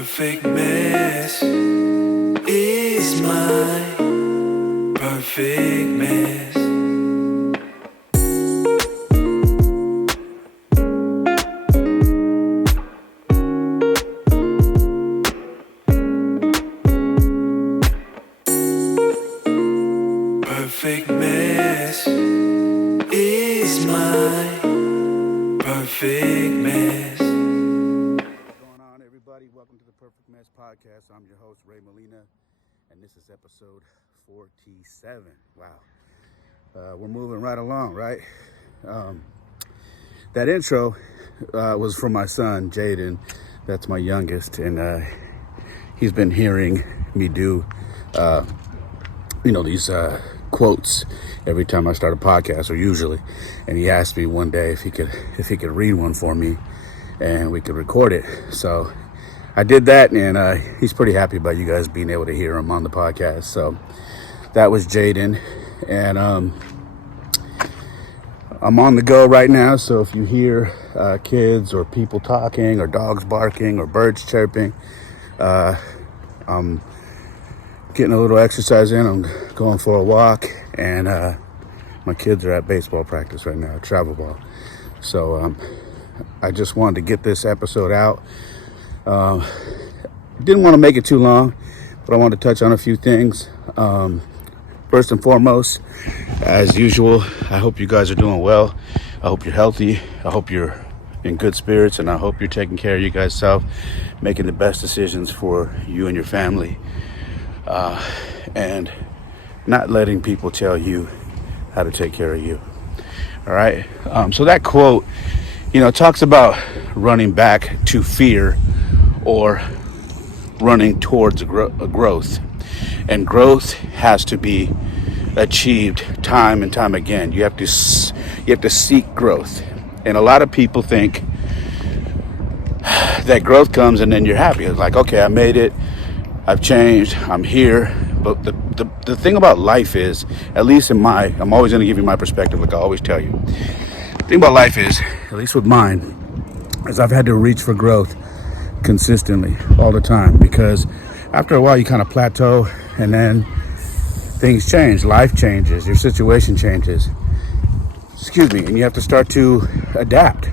perfect mess is my perfect mess. Perfect mess is my perfect mess. What's going on, everybody? Welcome to the Perfect Mess Podcast. I'm your host, Ray Molina, and this is episode 47. Wow. We're moving right along, right? That intro was from my son, Jaden. That's my youngest, and he's been hearing me do, these quotes every time I start a podcast, or usually. And he asked me one day if he could read one for me, and we could record it. So I did that, and he's pretty happy about you guys being able to hear him on the podcast. So that was Jaden, and I'm on the go right now. So if you hear kids or people talking or dogs barking or birds chirping, I'm getting a little exercise in. I'm going for a walk, and my kids are at baseball practice right now, travel ball. So I just wanted to get this episode out. Didn't want to make it too long, but I wanted to touch on a few things. First and foremost, as usual, I hope you guys are doing well. I hope you're healthy. I hope you're in good spirits, and I hope you're taking care of you guys self, making the best decisions for you and your family. And not letting people tell you how to take care of you. All right. So that quote, talks about running back to fear or running towards growth. And growth has to be achieved time and time again. You have to seek growth. And a lot of people think that growth comes and then you're happy. It's like, okay, I made it. I've changed. I'm here. But the thing about life is, at least I'm always going to give you my perspective, like I always tell you. The thing about life is, at least with mine, is I've had to reach for growth consistently all the time, because after a while you kind of plateau, and then things change. Life changes. Your situation changes. And you have to start to adapt.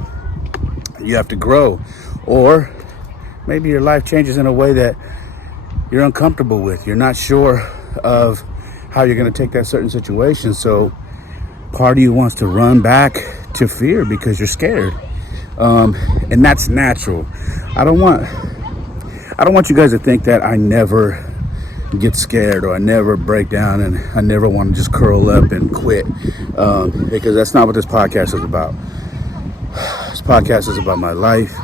You have to grow. Or maybe your life changes in a way that you're uncomfortable with. You're not sure of how you're going to take that certain situation. So part of you wants to run back to fear because you're scared. And that's natural. I don't want you guys to think that I never get scared or I never break down and I never want to just curl up and quit. Because that's not what this podcast is about. This podcast is about my life.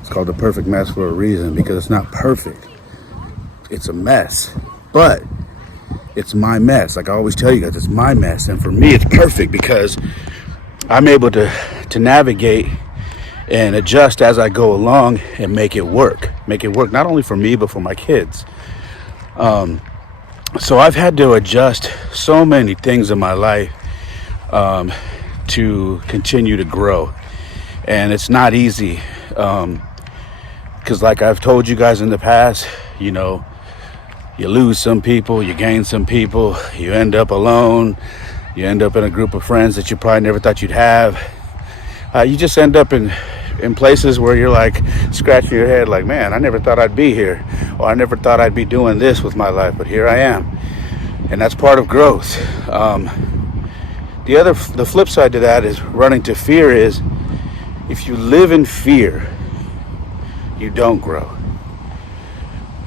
It's called The Perfect Mess for a reason, because it's not perfect. It's a mess, but it's my mess. Like I always tell you guys, it's my mess. And for me, it's perfect because I'm able to navigate and adjust as I go along and make it work not only for me, but for my kids. So I've had to adjust so many things in my life to continue to grow. And it's not easy because like I've told you guys in the past, you lose some people, you gain some people, you end up alone, you end up in a group of friends that you probably never thought you'd have. You just end up in places where you're like scratching your head like, man, I never thought I'd be here, or I never thought I'd be doing this with my life, but here I am. And that's part of growth. The flip side to that is running to fear is, if you live in fear, you don't grow.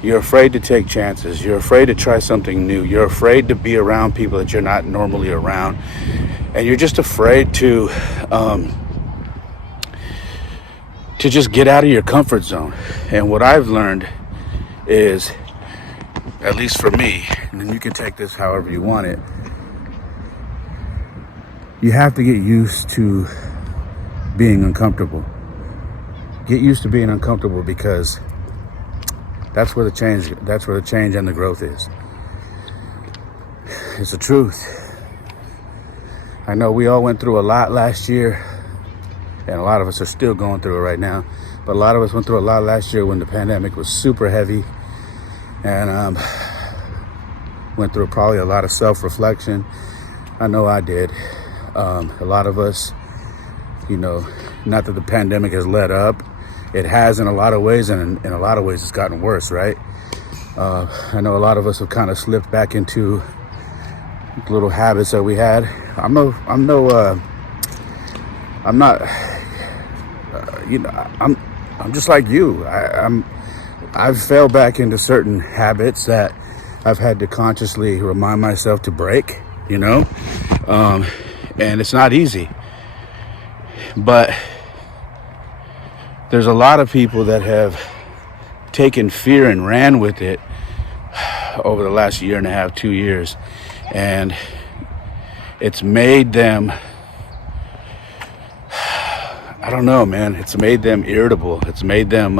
You're afraid to take chances. You're afraid to try something new. You're afraid to be around people that you're not normally around. And you're just afraid to just get out of your comfort zone. And what I've learned is, at least for me, and you can take this however you want it, you have to get used to being uncomfortable. Get used to being uncomfortable, because that's where the change and the growth is. It's the truth. I know we all went through a lot last year, and a lot of us are still going through it right now. but a lot of us went through a lot last year when the pandemic was super heavy, and went through probably a lot of self-reflection. I know I did. A lot of us, not that the pandemic has let up, it has in a lot of ways, and in a lot of ways it's gotten worse, right? I know a lot of us have kind of slipped back into little habits that we had. I'm not, I'm just like you. I've fell back into certain habits that I've had to consciously remind myself to break, and it's not easy. But there's a lot of people that have taken fear and ran with it over the last year and a half, 2 years. And it's made them, I don't know, man. It's made them irritable. It's made them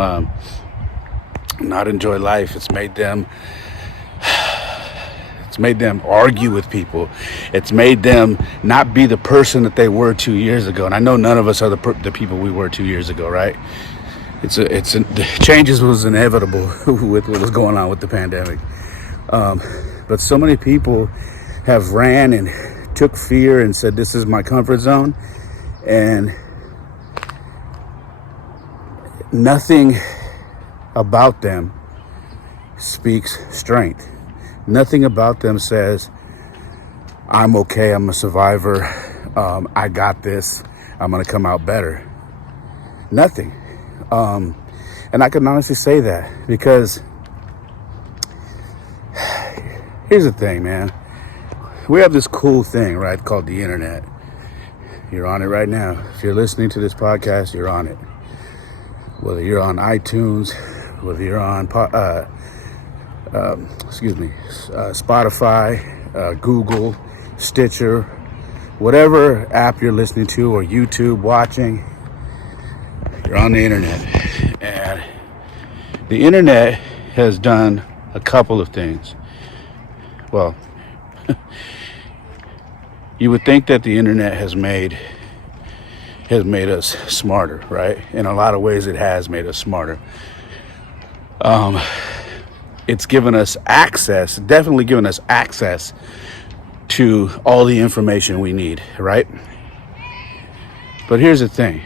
not enjoy life. It's made them argue with people. It's made them not be the person that they were 2 years ago. And I know none of us are the people we were 2 years ago, right? The changes was inevitable with what was going on with the pandemic. But so many people have ran and took fear and said, this is my comfort zone. And nothing about them speaks strength. Nothing about them says, I'm okay, I'm a survivor, I got this, I'm gonna come out better. Nothing. And I can honestly say that because here's the thing, man. We have this cool thing, right, called the internet. You're on it right now. If you're listening to this podcast, you're on it. Whether you're on iTunes, whether you're on Spotify, Google, Stitcher, whatever app you're listening to, or YouTube watching, you're on the internet. And the internet has done a couple of things. Well, you would think that the internet has made us smarter, right? In a lot of ways, it has made us smarter. It's given us access, definitely given us access to all the information we need, right? But here's the thing.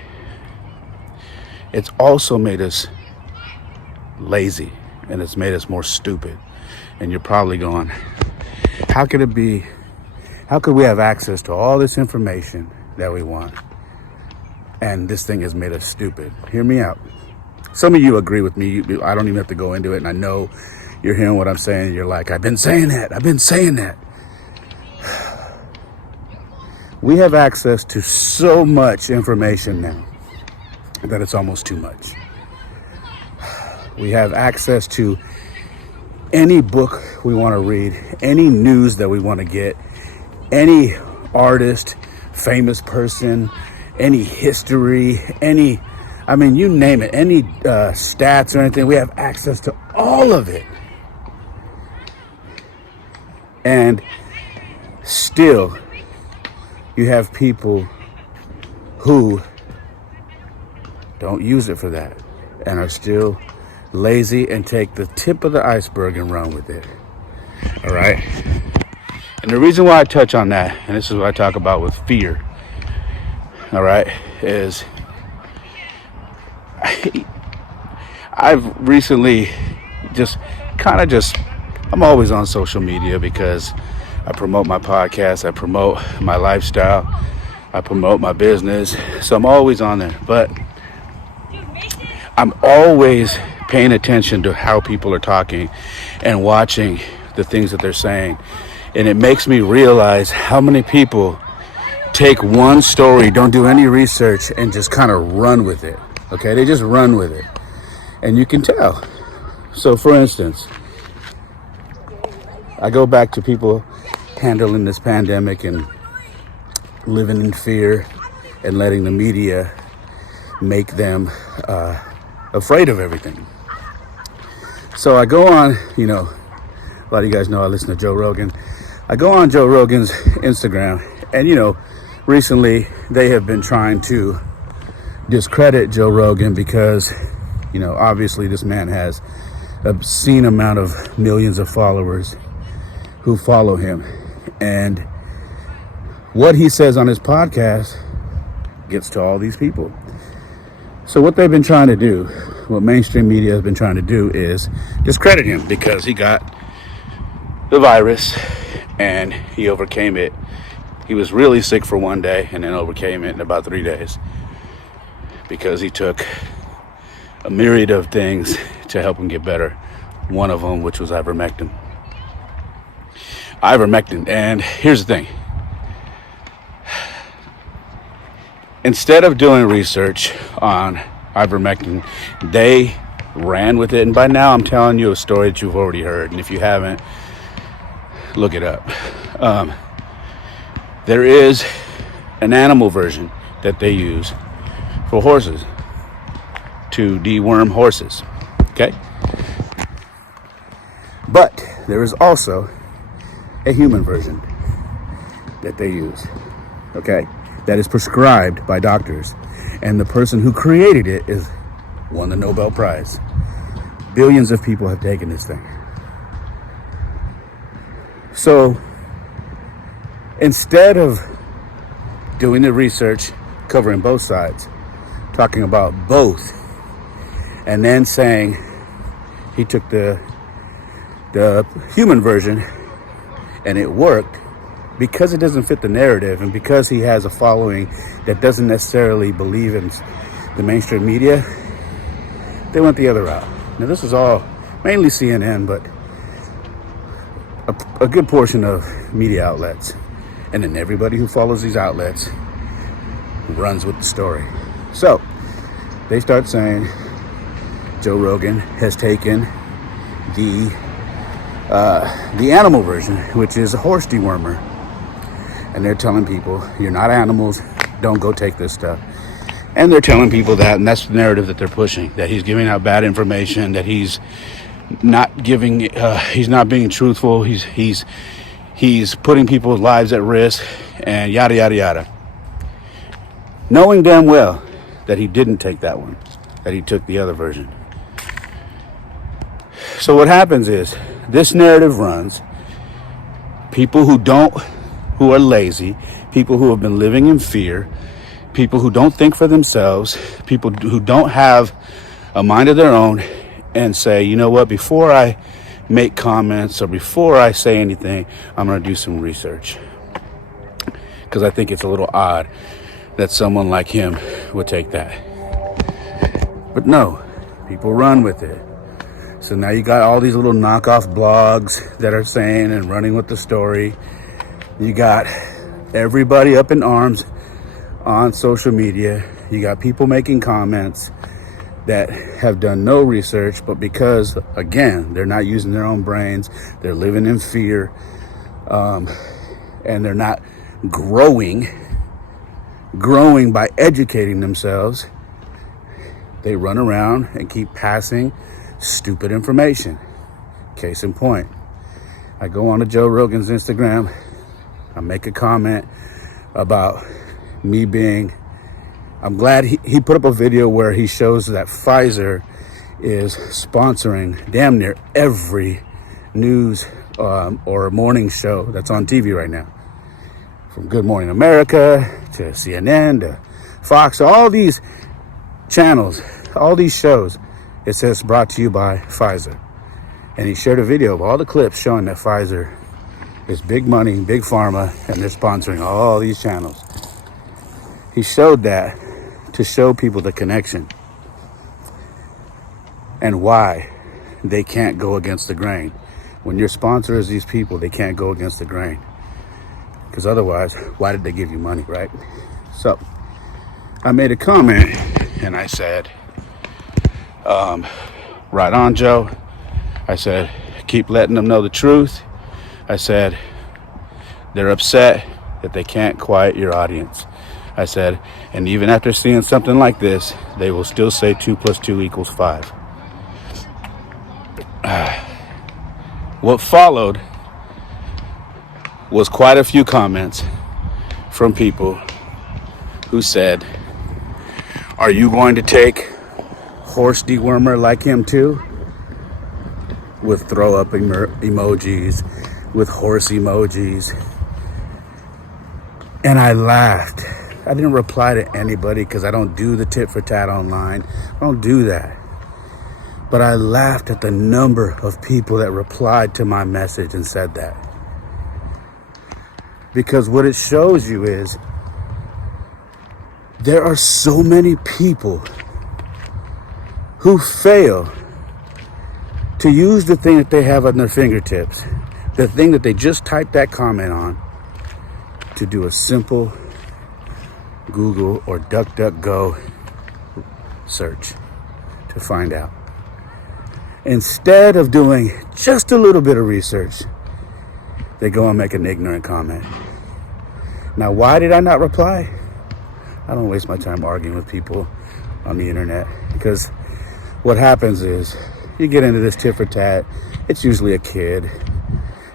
It's also made us lazy, and it's made us more stupid. And you're probably going, how could we have access to all this information that we want, and this thing has made us stupid? Hear me out. Some of you agree with me. I don't even have to go into it, and I know you're hearing what I'm saying. You're like, I've been saying that. We have access to so much information now that it's almost too much. We have access to any book we want to read, any news that we want to get, any artist, famous person, any history, you name it, any stats or anything. We have access to all of it. And still, you have people who don't use it for that and are still lazy and take the tip of the iceberg and run with it. All right? And the reason why I touch on that, and this is what I talk about with fear, all right, is I've recently I'm always on social media because I promote my podcast, I promote my lifestyle, I promote my business, so I'm always on there. But I'm always paying attention to how people are talking and watching the things that they're saying. And it makes me realize how many people take one story, don't do any research, and just kind of run with it. Okay, they just run with it. And you can tell. So for instance, I go back to people handling this pandemic and living in fear and letting the media make them afraid of everything. So I go on, a lot of you guys know I listen to Joe Rogan. I go on Joe Rogan's Instagram, and recently they have been trying to discredit Joe Rogan because, obviously this man has an obscene amount of millions of followers who follow him. And what he says on his podcast gets to all these people. So what they've been trying to do, what mainstream media has been trying to do, is discredit him because he got the virus and he overcame it. He was really sick for one day and then overcame it in about 3 days because he took a myriad of things to help him get better. One of them, which was ivermectin. And here's the thing. Instead of doing research on ivermectin, they ran with it. And by now I'm telling you a story that you've already heard. And if you haven't, look it up. There is an animal version that they use for horses to deworm horses. Okay? But there is also a human version that they use. Okay? That is prescribed by doctors. And the person who created it won the Nobel Prize. Billions of people have taken this thing. So, instead of doing the research, covering both sides, talking about both, and then saying he took the human version and it worked, because it doesn't fit the narrative and because he has a following that doesn't necessarily believe in the mainstream media, they went the other route. Now, this is all mainly CNN, but a good portion of media outlets. And then everybody who follows these outlets runs with the story. So they start saying Joe Rogan has taken the animal version, which is a horse dewormer. And they're telling people, you're not animals, don't go take this stuff. And they're telling people that, and that's the narrative that they're pushing, that he's giving out bad information, that he's not being truthful, he's putting people's lives at risk, and yada, yada, yada. Knowing damn well that he didn't take that one, that he took the other version. So what happens is, this narrative runs. People who are lazy, people who have been living in fear, people who don't think for themselves, people who don't have a mind of their own, and say, you know what, before I make comments or before I say anything, I'm going to do some research. Because I think it's a little odd that someone like him would take that. But no, people run with it. So now you got all these little knockoff blogs that are saying and running with the story. You got everybody up in arms on social media. You got people making comments that have done no research, but because, again, they're not using their own brains, they're living in fear, and they're not growing by educating themselves, they run around and keep passing stupid information. Case in point, I go on to Joe Rogan's Instagram, I make a comment about me being, I'm glad he put up a video where he shows that Pfizer is sponsoring damn near every news or morning show that's on TV right now. From Good Morning America to CNN to Fox, all these channels, all these shows, it says brought to you by Pfizer. And he shared a video of all the clips showing that Pfizer is big money, big pharma, and they're sponsoring all these channels. He showed that to show people the connection and why they can't go against the grain. When your sponsor is these people, they can't go against the grain. Because otherwise, why did they give you money, right? So, I made a comment and I said, right on, Joe. I said, keep letting them know the truth. I said, they're upset that they can't quiet your audience. I said, and even after seeing something like this, they will still say 2 + 2 = 5. What followed was quite a few comments from people who said, Are you going to take horse dewormer like him too? With throw up emojis, with horse emojis. And I laughed. I didn't reply to anybody because I don't do the tit for tat online. I don't do that. But I laughed at the number of people that replied to my message and said that. Because what it shows you is there are so many people who fail to use the thing that they have on their fingertips, the thing that they just typed that comment on, to do a simple Google or DuckDuckGo search to find out. Instead of doing just a little bit of research, they go and make an ignorant comment. Now, why did I not reply? I don't waste my time arguing with people on the internet, because what happens is you get into this tit for tat. It's usually a kid.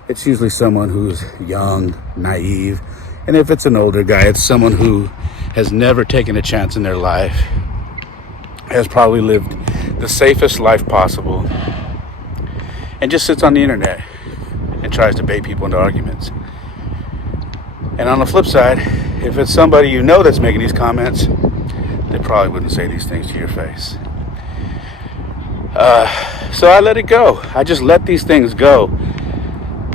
It's usually someone who's young, naive. And if it's an older guy, it's someone who has never taken a chance in their life, has probably lived the safest life possible, and just sits on the internet and tries to bait people into arguments. And on the flip side, if it's somebody you know that's making these comments, they probably wouldn't say these things to your face. So I let it go. I just let these things go.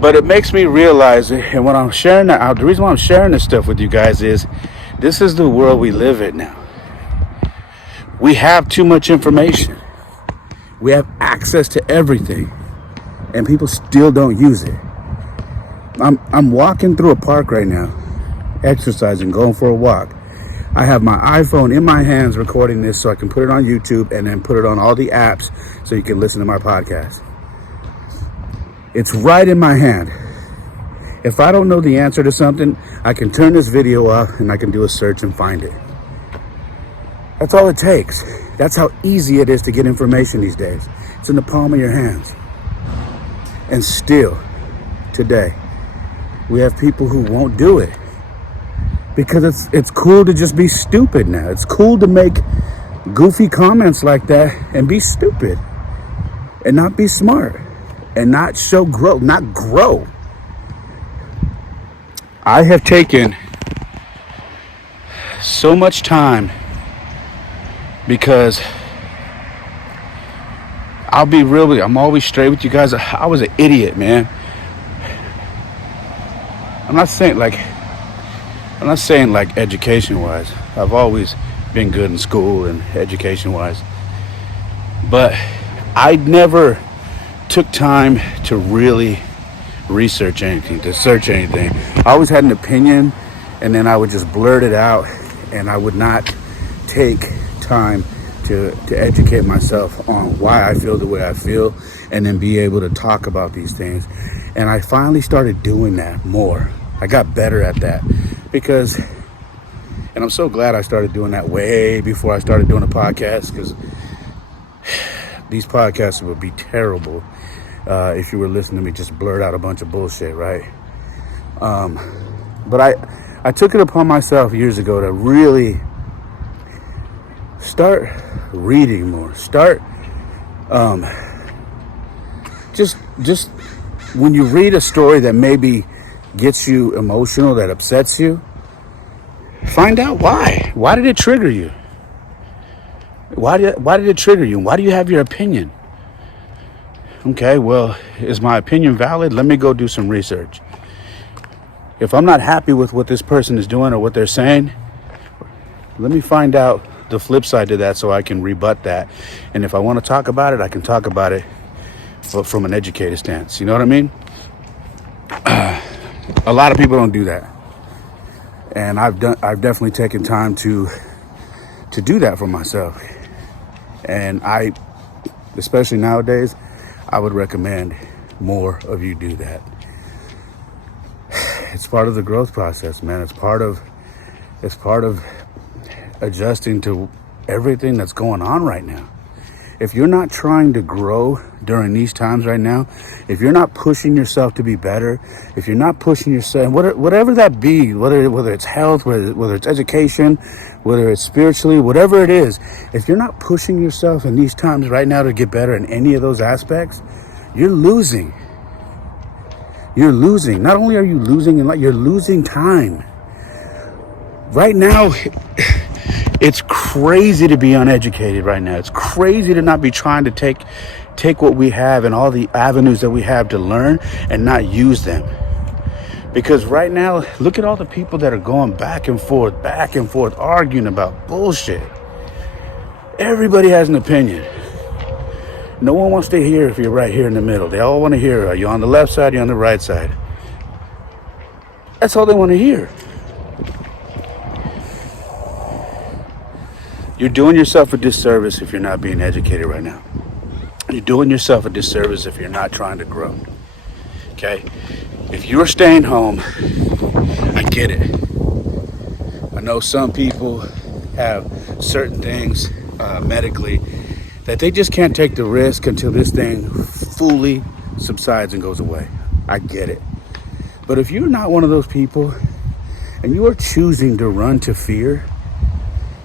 But it makes me realize it, and when I'm sharing that, the reason why I'm sharing this stuff with you guys is this is the world we live in now. We have too much information. We have access to everything, and people still don't use it. I'm walking through a park right now, exercising, going for a walk. I have my iPhone in my hands recording this so I can put it on YouTube and then put it on all the apps so you can listen to my podcast. It's right in my hand. If I don't know the answer to something, I can turn this video off and I can do a search and find it. That's all it takes. That's how easy it is to get information these days. It's in the palm of your hands. And still, today, we have people who won't do it. Because it's cool to just be stupid now. It's cool to make goofy comments like that and be stupid. And not be smart. And not show growth, not grow. I have taken so much time because I'll be real with you. I'm always straight with you guys. I was an idiot, man. I'm not saying like education wise. I've always been good in school and education wise. But I never took time to really research anything, to search anything. I always had an opinion, and then I would just blurt it out, and I would not take time to educate myself on why I feel the way I feel, and then be able to talk about these things. And I finally started doing that more. I got better at that because, and I'm so glad I started doing that way before I started doing a podcast, because these podcasts would be terrible if you were listening to me just blurt out a bunch of bullshit, right? But I took it upon myself years ago to really start reading more. Start just when you read a story that maybe gets you emotional, that upsets you, find out why. Why did it trigger you? Why did it trigger you? Why do you have your opinion? Okay, well, is my opinion valid? Let me go do some research. If I'm not happy with what this person is doing or what they're saying, let me find out the flip side to that so I can rebut that. And if I want to talk about it, I can talk about it from an educated stance. You know what I mean? A lot of people don't do that. And I've definitely taken time to do that for myself. And I, especially nowadays, I would recommend more of you do that. It's part of the growth process, man. It's part of adjusting to everything that's going on right now. If you're not trying to grow during these times right now, if you're not pushing yourself to be better, if you're not pushing yourself, whatever that be, whether it's health, whether it's education, whether it's spiritually, whatever it is, if you're not pushing yourself in these times right now to get better in any of those aspects, you're losing. You're losing. Not only are you losing in life, you're losing time. Right now, it's crazy to be uneducated right now. It's crazy to not be trying to take what we have and all the avenues that we have to learn and not use them. Because right now, look at all the people that are going back and forth, arguing about bullshit. Everybody has an opinion. No one wants to hear if you're right here in the middle. They all want to hear, are you on the left side, are you on the right side? That's all they want to hear. You're doing yourself a disservice if you're not being educated right now. You're doing yourself a disservice if you're not trying to grow. Okay? If you're staying home, I get it. I know some people have certain things medically that they just can't take the risk until this thing fully subsides and goes away. I get it. But if you're not one of those people and you are choosing to run to fear,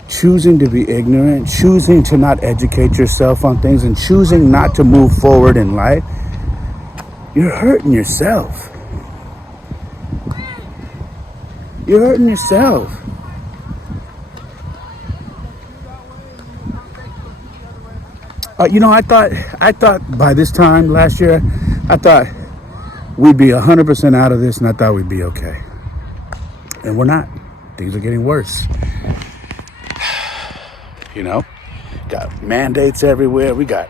choosing to be ignorant, choosing to not educate yourself on things, and choosing not to move forward in life, you're hurting yourself. You're hurting yourself. I thought by this time last year, I thought we'd be 100% out of this, and I thought we'd be okay. And we're not. Things are getting worse. Got mandates everywhere. We got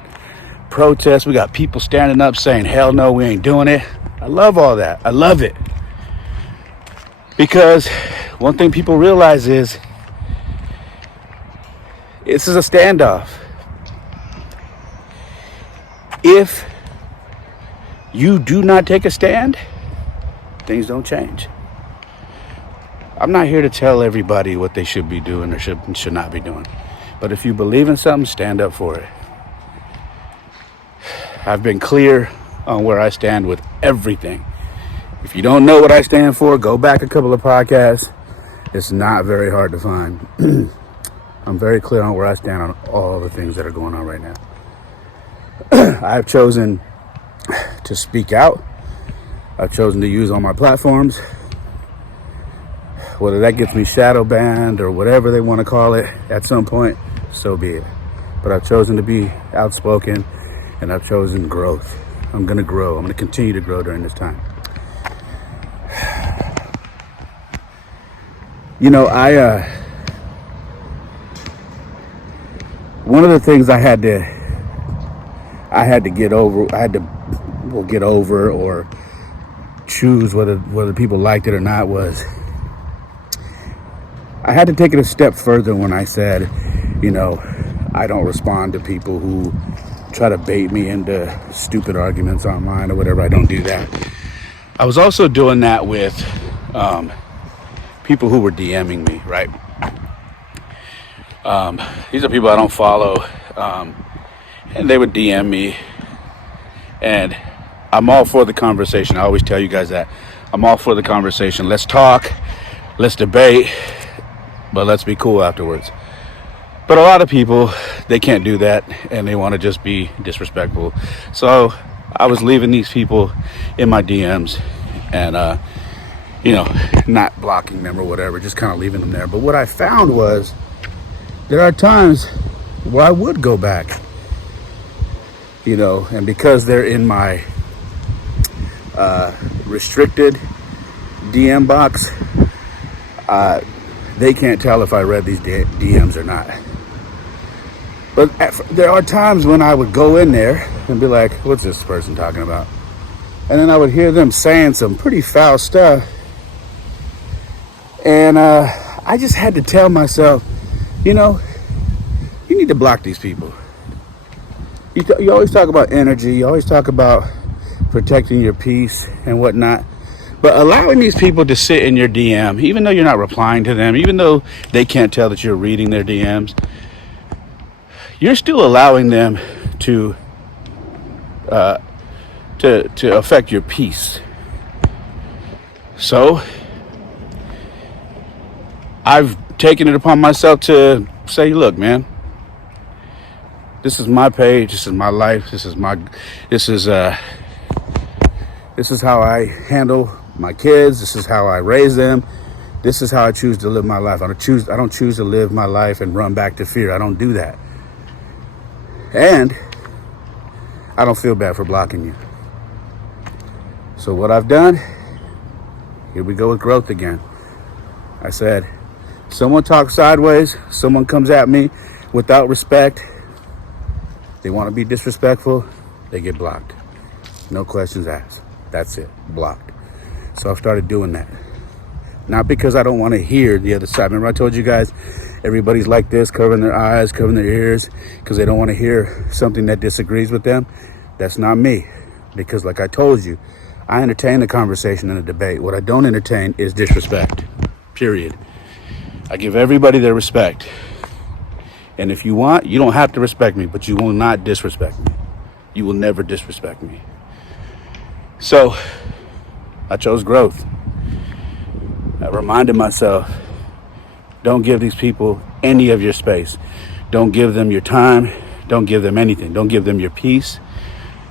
protests. We got people standing up saying, hell no, we ain't doing it. I love all that. I love it. Because one thing people realize is this is a standoff. If you do not take a stand, things don't change. I'm not here to tell everybody what they should be doing or should not be doing. But if you believe in something, stand up for it. I've been clear on where I stand with everything. If you don't know what I stand for, go back a couple of podcasts. It's not very hard to find. I'm very clear on where I stand on all the things that are going on right now. I've chosen to speak out. I've chosen to use all my platforms. Whether that gets me shadow banned or whatever they want to call it at some point, so be it. But I've chosen to be outspoken, and I've chosen growth. I'm going to grow. I'm going to continue to grow during this time. One of the things I had to get over or choose whether people liked it or not was I had to take it a step further when I said, I don't respond to people who try to bait me into stupid arguments online or whatever. I don't do that. I was also doing that with people who were DMing me, right? These are people I don't follow, and they would DM me, and I'm all for the conversation. I always tell you guys that. I'm all for the conversation. Let's talk, let's debate, but let's be cool afterwards. But a lot of people, they can't do that, and they want to just be disrespectful. So I was leaving these people in my DMs and, not blocking them or whatever, just kind of leaving them there. But what I found was there are times where I would go back, and because they're in my restricted DM box, they can't tell if I read these DMs or not. But there are times when I would go in there and be like, what's this person talking about? And then I would hear them saying some pretty foul stuff. And I just had to tell myself, you need to block these people. You always talk about energy. You always talk about protecting your peace and whatnot. But allowing these people to sit in your DM, even though you're not replying to them, even though they can't tell that you're reading their DMs, you're still allowing them to affect your peace. So I've taken it upon myself to say, look, man, this is my page, this is my life, this is how I handle my kids, this is how I raise them, this is how I choose to live my life. I don't choose to live my life and run back to fear. I don't do that. And I don't feel bad for blocking you. So what I've done, here we go with growth again. I said, someone talks sideways, someone comes at me without respect, they want to be disrespectful, they get blocked. No questions asked. That's it, blocked. So I've started doing that. Not because I don't want to hear the other side. Remember I told you guys, everybody's like this, covering their eyes, covering their ears, because they don't want to hear something that disagrees with them. That's not me. Because like I told you, I entertain the conversation and the debate. What I don't entertain is disrespect, period. I give everybody their respect. And if you want, you don't have to respect me, but you will not disrespect me. You will never disrespect me. So I chose growth. I reminded myself, don't give these people any of your space. Don't give them your time. Don't give them anything. Don't give them your peace.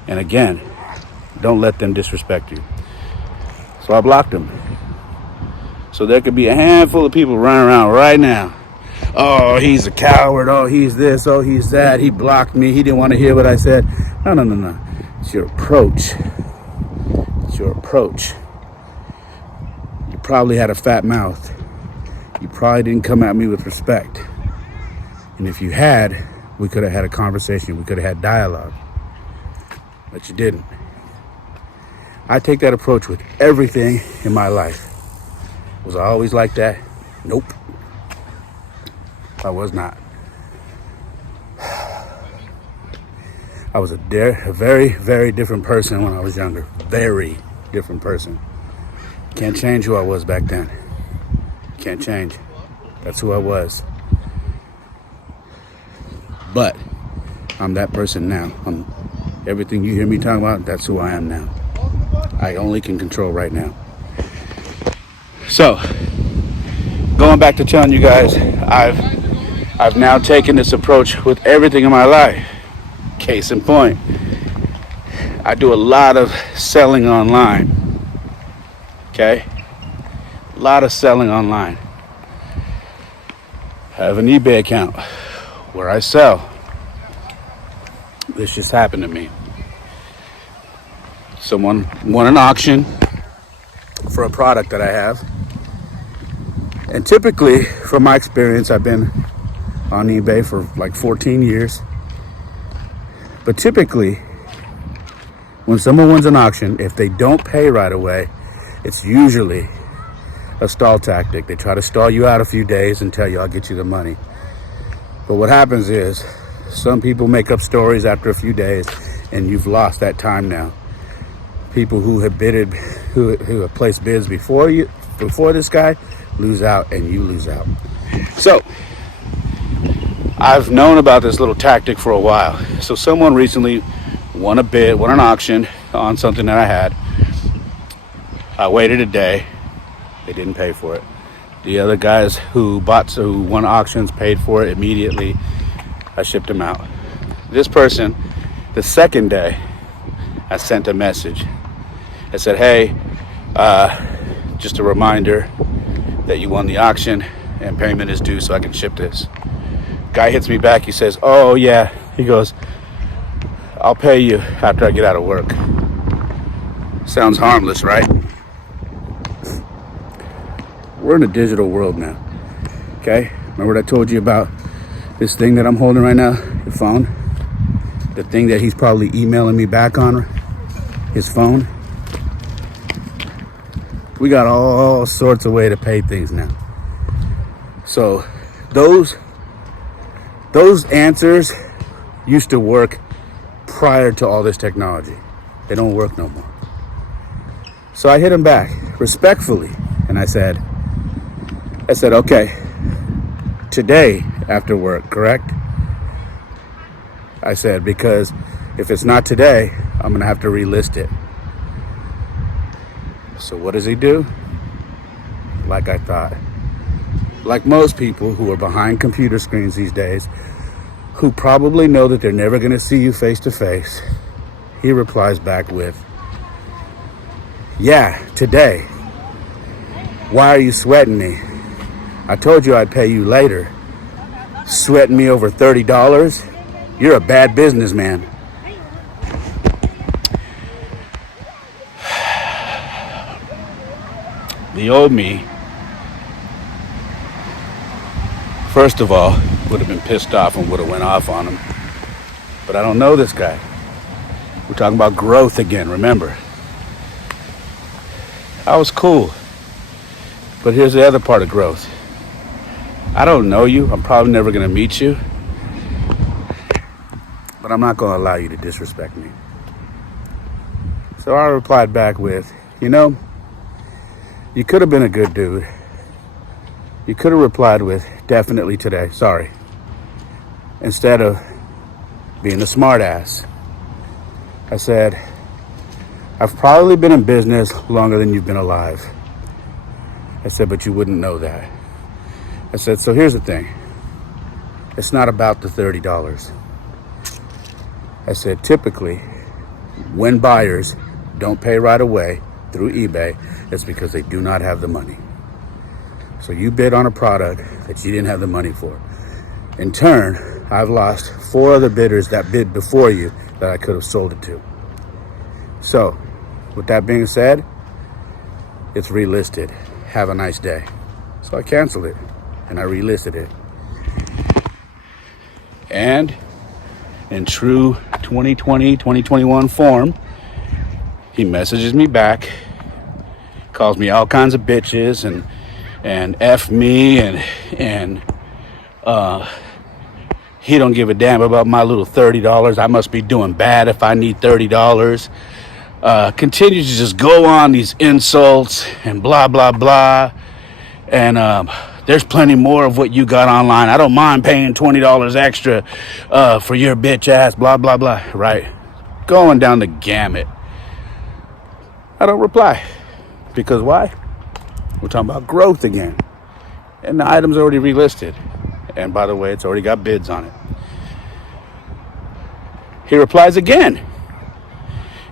And again, don't let them disrespect you. So I blocked them. So there could be a handful of people running around right now. Oh, he's a coward. Oh, he's this. Oh, he's that. He blocked me. He didn't want to hear what I said. No. It's your approach. It's your approach. You probably had a fat mouth. You probably didn't come at me with respect. And if you had, we could have had a conversation. We could have had dialogue. But you didn't. I take that approach with everything in my life. Was I always like that? Nope. I was not. I was a very, very different person when I was younger. Very different person. Can't change who I was back then. Can't change. That's who I was. But I'm that person now. Everything you hear me talking about, that's who I am now. I only can control right now. So, going back to telling you guys, I've now taken this approach with everything in my life. Case in point, I do a lot of selling online. Okay? A lot of selling online. I have an eBay account where I sell. This just happened to me. Someone won an auction for a product that I have. And typically, from my experience, I've been on eBay for like 14 years. But typically, when someone wins an auction, if they don't pay right away, it's usually a stall tactic. They try to stall you out a few days and tell you, I'll get you the money. But what happens is, some people make up stories after a few days, and you've lost that time now. People who have have placed bids before this guy, lose out, and you lose out. So, I've known about this little tactic for a while. So someone recently won an auction on something that I had. I waited a day. They didn't pay for it. The other guys who won auctions paid for it immediately. I shipped them out. This person, the second day, I sent a message. I said, hey, just a reminder that you won the auction and payment is due so I can ship this. Guy hits me back. He says, oh yeah. He goes, I'll pay you after I get out of work. Sounds harmless, right? We're in a digital world now. Okay? Remember what I told you about this thing that I'm holding right now? The phone? The thing that he's probably emailing me back on? His phone? We got all sorts of way to pay things now. So those answers used to work prior to all this technology. They don't work no more. So I hit him back respectfully, and I said, okay, today after work, correct? I said, because if it's not today, I'm going to have to relist it. So what does he do? Like I thought. Like most people who are behind computer screens these days, who probably know that they're never going to see you face to face, he replies back with, yeah, today. Why are you sweating me? I told you I'd pay you later. Sweating me over $30? You're a bad businessman. The old me, first of all, would have been pissed off and would have went off on him. But I don't know this guy. We're talking about growth again, remember? I was cool. But here's the other part of growth. I don't know you. I'm probably never going to meet you. But I'm not going to allow you to disrespect me. So I replied back with, you could have been a good dude. You could have replied with, definitely today, sorry. Instead of being a smart ass. I said, I've probably been in business longer than you've been alive. I said, but you wouldn't know that. I said, so here's the thing. It's not about the $30. I said, typically, when buyers don't pay right away through eBay, it's because they do not have the money. So you bid on a product that you didn't have the money for. In turn, I've lost 4 other bidders that bid before you that I could have sold it to. So, with that being said, it's relisted. Have a nice day. So I canceled it and I relisted it. And in true 2020, 2021 form, he messages me back, calls me all kinds of bitches and F me and he don't give a damn about my little $30. I must be doing bad if I need $30. Continues to just go on these insults and blah, blah, blah. And there's plenty more of what you got online. I don't mind paying $20 extra for your bitch ass, blah, blah, blah. Right? Going down the gamut. I don't reply. Because why? We're talking about growth again. And the item's already relisted. And by the way, it's already got bids on it. He replies again.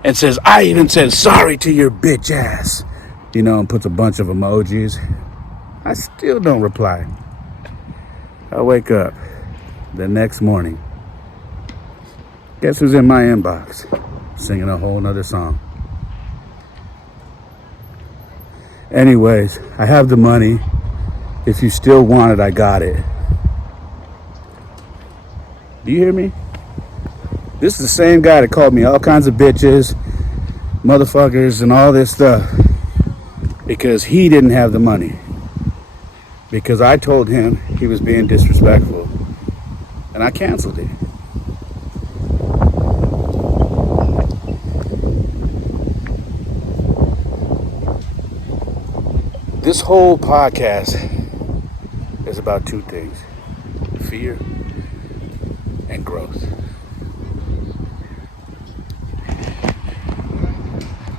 And says, I even said sorry to your bitch ass. And puts a bunch of emojis. I still don't reply. I wake up the next morning. Guess who's in my inbox? Singing a whole nother song. Anyways, I have the money. If you still want it, I got it. Do you hear me? This is the same guy that called me all kinds of bitches, motherfuckers, and all this stuff because he didn't have the money. Because I told him he was being disrespectful. And I canceled it. This whole podcast is about 2 things. Fear and growth.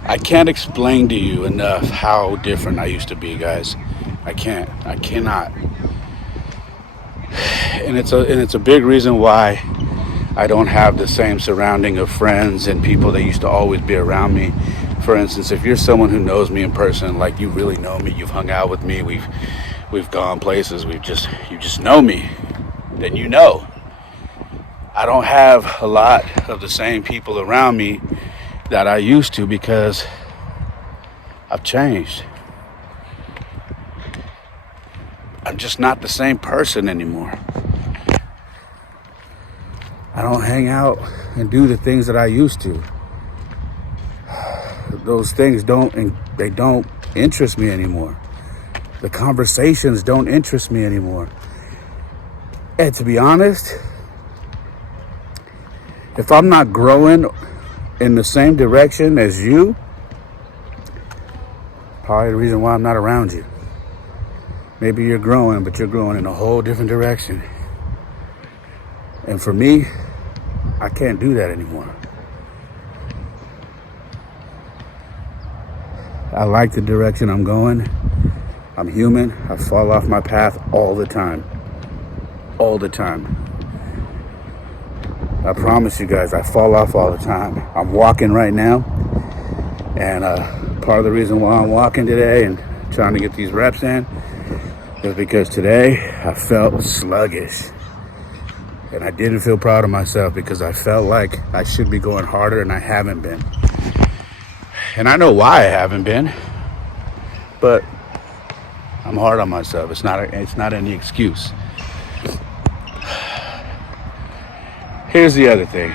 I can't explain to you enough how different I used to be, guys. I cannot. And it's a big reason why I don't have the same surrounding of friends and people that used to always be around me. For instance, if you're someone who knows me in person, like you really know me, you've hung out with me, we've gone places, you just know me, then you know. I don't have a lot of the same people around me that I used to because I've changed. I'm just not the same person anymore. I don't hang out and do the things that I used to. Those things don't interest me anymore. The conversations don't interest me anymore. And to be honest, if I'm not growing in the same direction as you, probably the reason why I'm not around you. Maybe you're growing, but you're growing in a whole different direction. And for me, I can't do that anymore. I like the direction I'm going. I'm human. I fall off my path all the time. All the time. I promise you guys, I fall off all the time. I'm walking right now, and part of the reason why I'm walking today and trying to get these reps in is because today I felt sluggish. And I didn't feel proud of myself because I felt like I should be going harder and I haven't been. And I know why I haven't been, but I'm hard on myself. It's not any excuse. Here's the other thing.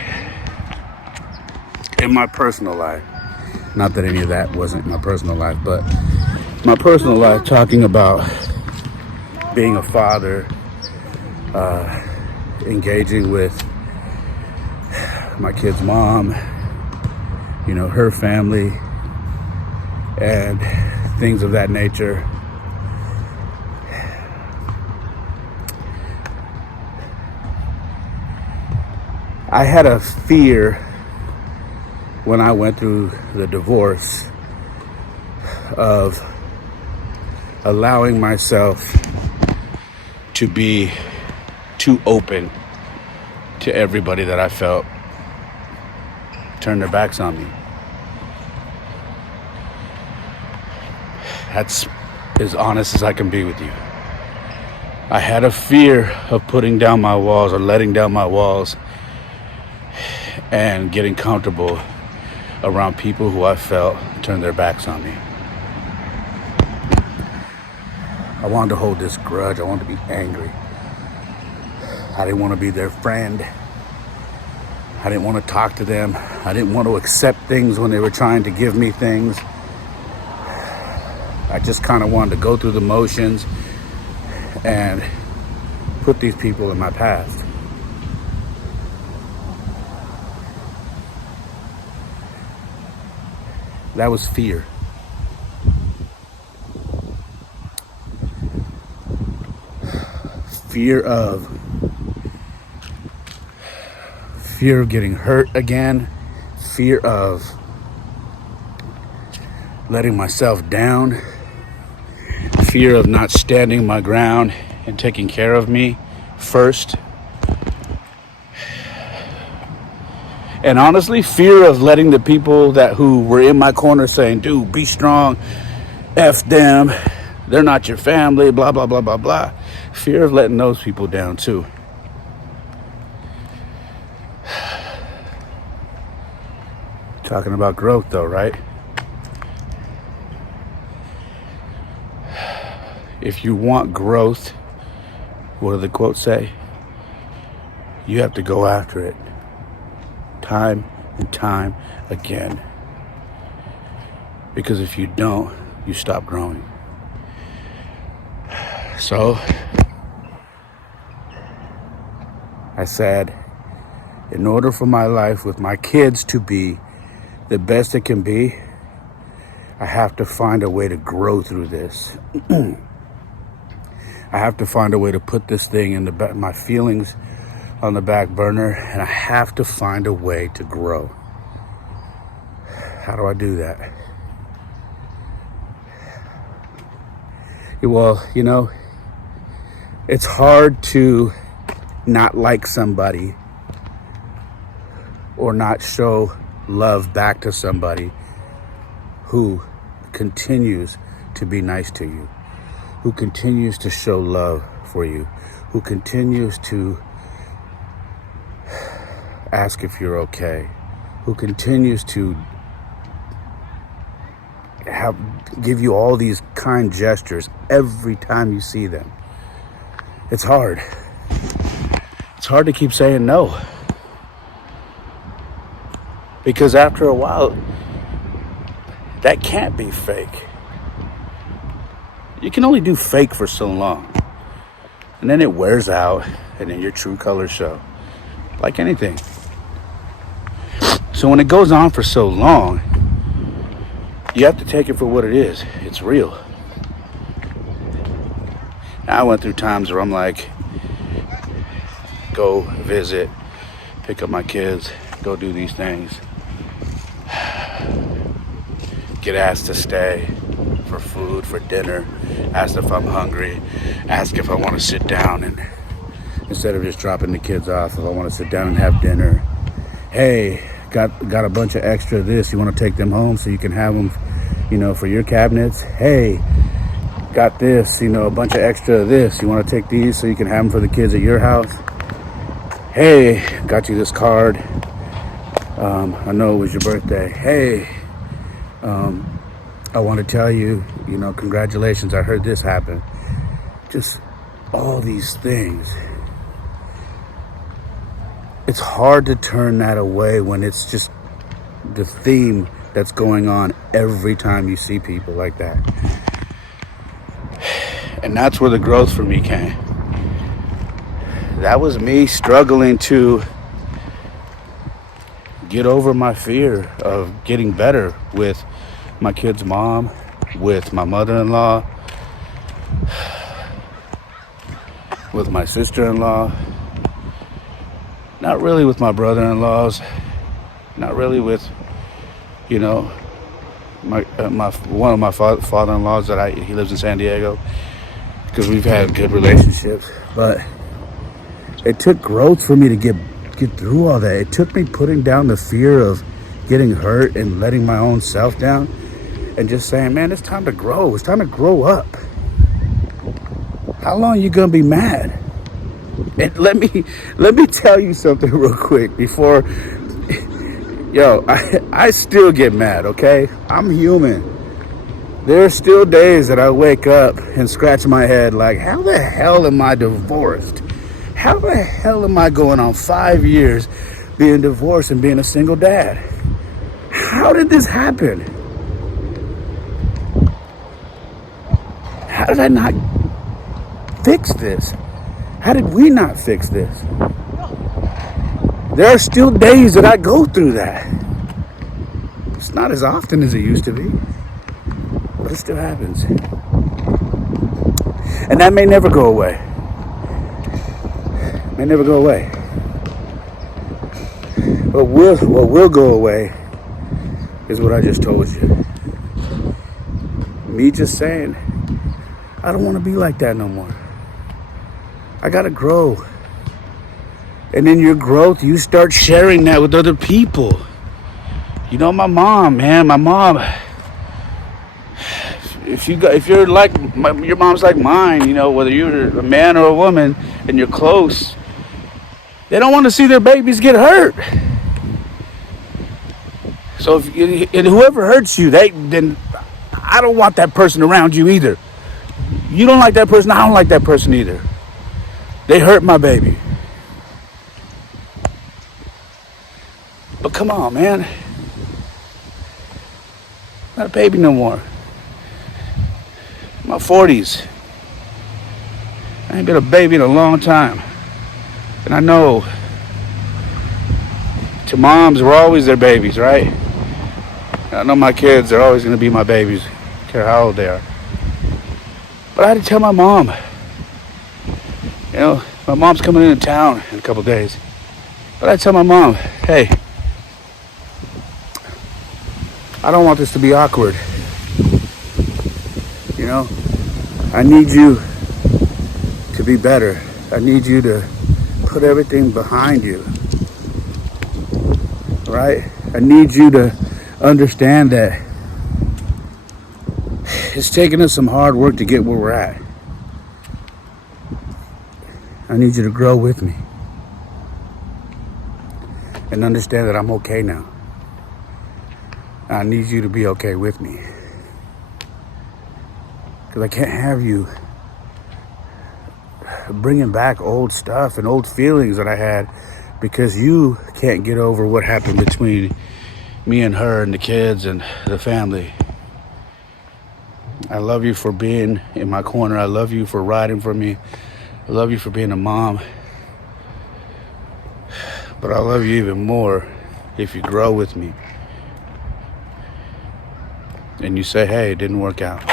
In my personal life, not that any of that wasn't my personal life, but my personal life, talking about being a father, engaging with my kid's mom, her family, and things of that nature. I had a fear when I went through the divorce of allowing myself to be too open to everybody that I felt turned their backs on me. That's as honest as I can be with you. I had a fear of putting down my walls or letting down my walls and getting comfortable around people who I felt turned their backs on me. I wanted to hold this grudge. I wanted to be angry. I didn't want to be their friend. I didn't want to talk to them. I didn't want to accept things when they were trying to give me things. I just kind of wanted to go through the motions and put these people in my past. That was fear. Fear of getting hurt again. Fear of letting myself down. Fear of not standing my ground and taking care of me first. And honestly, fear of letting the people who were in my corner saying, dude, be strong, F them, they're not your family, blah, blah, blah, blah, blah. Fear of letting those people down too. Talking about growth though, right? If you want growth, what do the quotes say? You have to go after it. Time and time again. Because if you don't, you stop growing. So, I said, in order for my life with my kids to be the best it can be, I have to find a way to grow through this. I have to find a way to put this thing in the back, my feelings on the back burner, and I have to find a way to grow. How do I do that? Well, it's hard to not like somebody or not show love back to somebody who continues to be nice to you, who continues to show love for you, who continues to ask if you're okay, who continues to give you all these kind gestures every time you see them. It's hard. It's hard to keep saying no. Because after a while, that can't be fake. You can only do fake for so long. And then it wears out, and then your true colors show. Like anything. So when it goes on for so long, you have to take it for what it is. It's real. I went through times where I'm like, go visit pick up my kids, go do these things, get asked to stay for food, for dinner, asked if I'm hungry, ask if I want to sit down, and instead of just dropping the kids off, if I want to sit down and have dinner. Hey, got a bunch of extra of this, you want to take them home so you can have them, for your cabinets? Hey, got this, a bunch of extra of this, you want to take these so you can have them for the kids at your house? Hey, got you this card, I know it was your birthday. Hey, I want to tell you, congratulations, I heard this happen. Just all these things. It's hard to turn that away when it's just the theme that's going on every time you see people like that. And that's where the growth for me came. That was me struggling to get over my fear of getting better with my kid's mom, with my mother-in-law, with my sister-in-law, not really with my brother-in-laws, not really with, my one of my father-in-laws he lives in San Diego, because we've had good relationships. But it took growth for me to get through all that. It took me putting down the fear of getting hurt and letting my own self down, and just saying, man, it's time to grow. It's time to grow up. How long are you gonna be mad? And let me tell you something real quick before, I still get mad, okay? I'm human. There are still days that I wake up and scratch my head like, how the hell am I divorced? How the hell am I going on 5 years being divorced and being a single dad? How did this happen? How did I not fix this? How did we not fix this? There are still days that I go through that. It's not as often as it used to be, but it still happens. And that may never go away. May never go away. But what will go away is what I just told you. Me just saying, I don't want to be like that no more. I gotta grow. And in your growth, you start sharing that with other people. My mom, man, if you're like your mom's like mine, whether you're a man or a woman and you're close, they don't want to see their babies get hurt. So and whoever hurts you, then I don't want that person around you either. You don't like that person, I don't like that person either. They hurt my baby. But come on, man. I'm not a baby no more. My 40s. I ain't been a baby in a long time. And I know to moms, we're always their babies, right? I know my kids are always going to be my babies, no matter care how old they are. But I had to tell my mom. My mom's coming into town in a couple days. But I tell my mom, hey, I don't want this to be awkward. I need you to be better. I need you to put everything behind you. Right? I need you to understand that it's taken us some hard work to get where we're at. I need you to grow with me and understand that I'm okay now. I need you to be okay with me, because I can't have you bringing back old stuff and old feelings that I had because you can't get over what happened between me and her and the kids and the family. I love you for being in my corner. I love you for riding for me. I love you for being a mom. But I love you even more if you grow with me. And you say, hey, it didn't work out.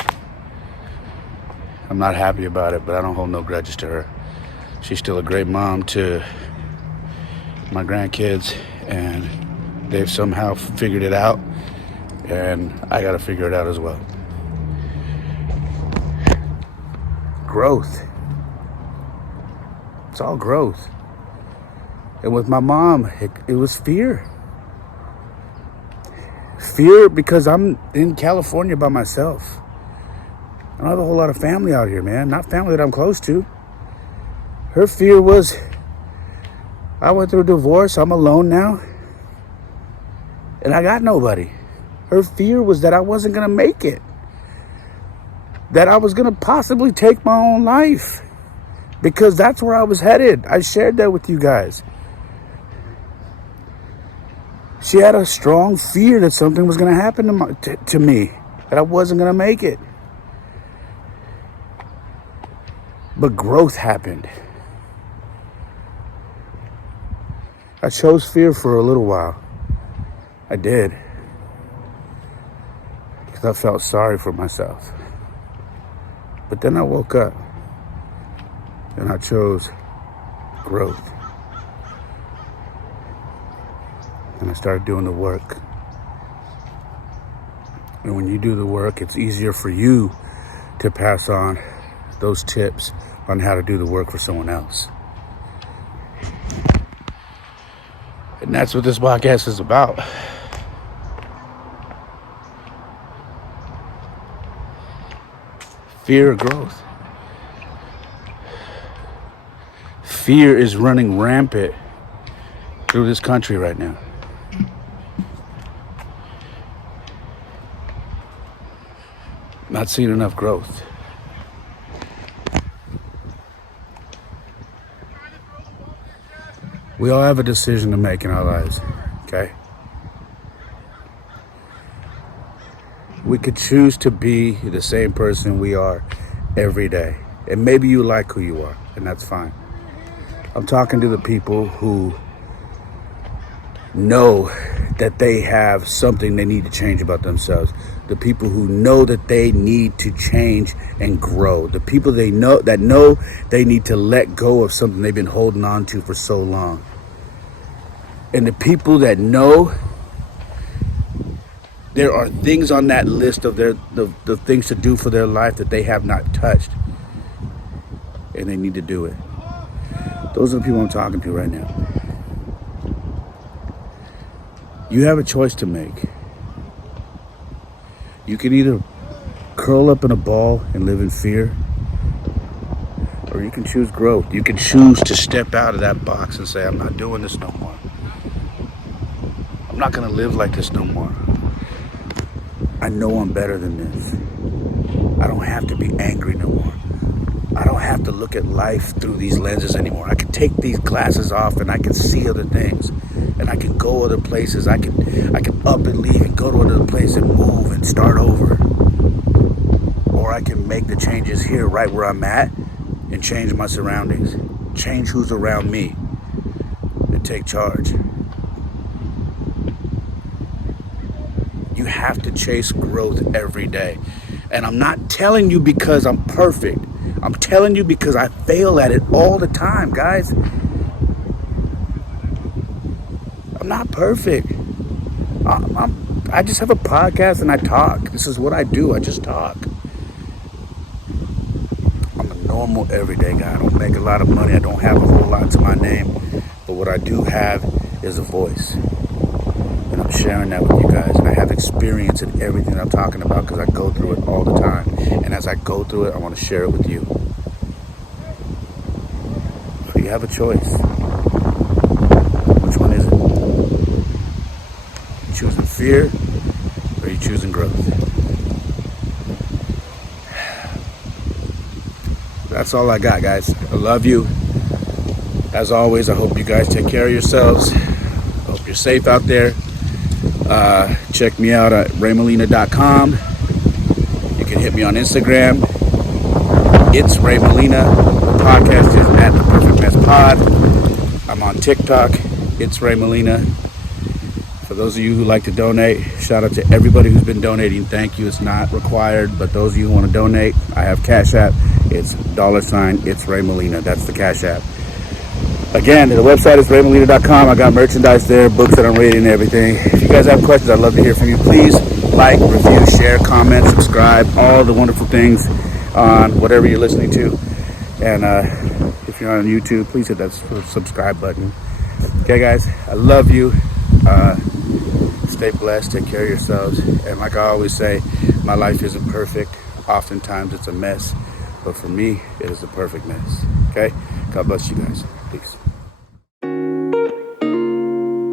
I'm not happy about it, but I don't hold no grudges to her. She's still a great mom to my grandkids, and they've somehow figured it out, and I got to figure it out as well. Growth. It's all growth. And with my mom, it was fear. Fear because I'm in California by myself. I don't have a whole lot of family out here, man. Not family that I'm close to. Her fear was, I went through a divorce, I'm alone now, and I got nobody. Her fear was that I wasn't going to make it. That I was going to possibly take my own life. Because that's where I was headed. I shared that with you guys. She had a strong fear that something was going to happen to me. That I wasn't going to make it. But growth happened. I chose fear for a little while. I did. Because I felt sorry for myself. But then I woke up. And I chose growth. And I started doing the work. And when you do the work, it's easier for you to pass on those tips on how to do the work for someone else. And that's what this podcast is about. Fear of growth. Fear is running rampant through this country right now. Not seeing enough growth. We all have a decision to make in our lives, okay? We could choose to be the same person we are every day. And maybe you like who you are, and that's fine. I'm talking to the people who know that they have something they need to change about themselves. The people who know that they need to change and grow. The people they know they need to let go of something they've been holding on to for so long. And the people that know there are things on that list of the things to do for their life that they have not touched. And they need to do it. Those are the people I'm talking to right now. You have a choice to make. You can either curl up in a ball and live in fear, or you can choose growth. You can choose to step out of that box and say, I'm not doing this no more. I'm not going to live like this no more. I know I'm better than this. I don't have to be angry no more. I don't have to look at life through these lenses anymore. I can take these glasses off and I can see other things. And I can go other places. I can up and leave and go to another place and move and start over. Or I can make the changes here right where I'm at and change my surroundings. Change who's around me and take charge. You have to chase growth every day. And I'm not telling you because I'm perfect. I'm telling you because I fail at it all the time, guys. I'm not perfect. I just have a podcast and I talk. This is what I do. I just talk. I'm a normal, everyday guy. I don't make a lot of money. I don't have a whole lot to my name. But what I do have is a voice. And I'm sharing that with you guys. And I have experience in everything I'm talking about because I go through it all the time. And as I go through it, I want to share it with you. So you have a choice. Which one is it? You choosing fear or you choosing growth? That's all I got, guys. I love you. As always, I hope you guys take care of yourselves. I hope you're safe out there. Check me out at raymolina.com. You can hit me on Instagram. It's Ray Molina. The podcast is at The Perfect Mess Pod. I'm on TikTok. It's Ray Molina. For those of you who like to donate, shout out to everybody who's been donating. Thank you. It's not required, but those of you who want to donate, I have Cash App. It's $, It's Ray Molina. That's the Cash App. Again, the website is raymondleader.com. I got merchandise there, books that I'm reading and everything. If you guys have questions, I'd love to hear from you. Please like, review, share, comment, subscribe, all the wonderful things on whatever you're listening to. And if you're on YouTube, please hit that subscribe button. Okay, guys, I love you. Stay blessed, take care of yourselves. And like I always say, my life isn't perfect. Oftentimes it's a mess. But for me, it is a perfect mess. Okay? God bless you guys. Peace.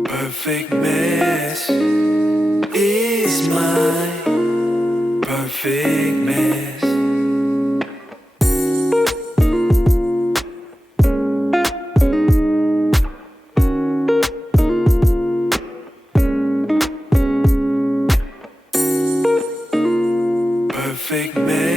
Perfect mess is my perfect mess. Perfect mess.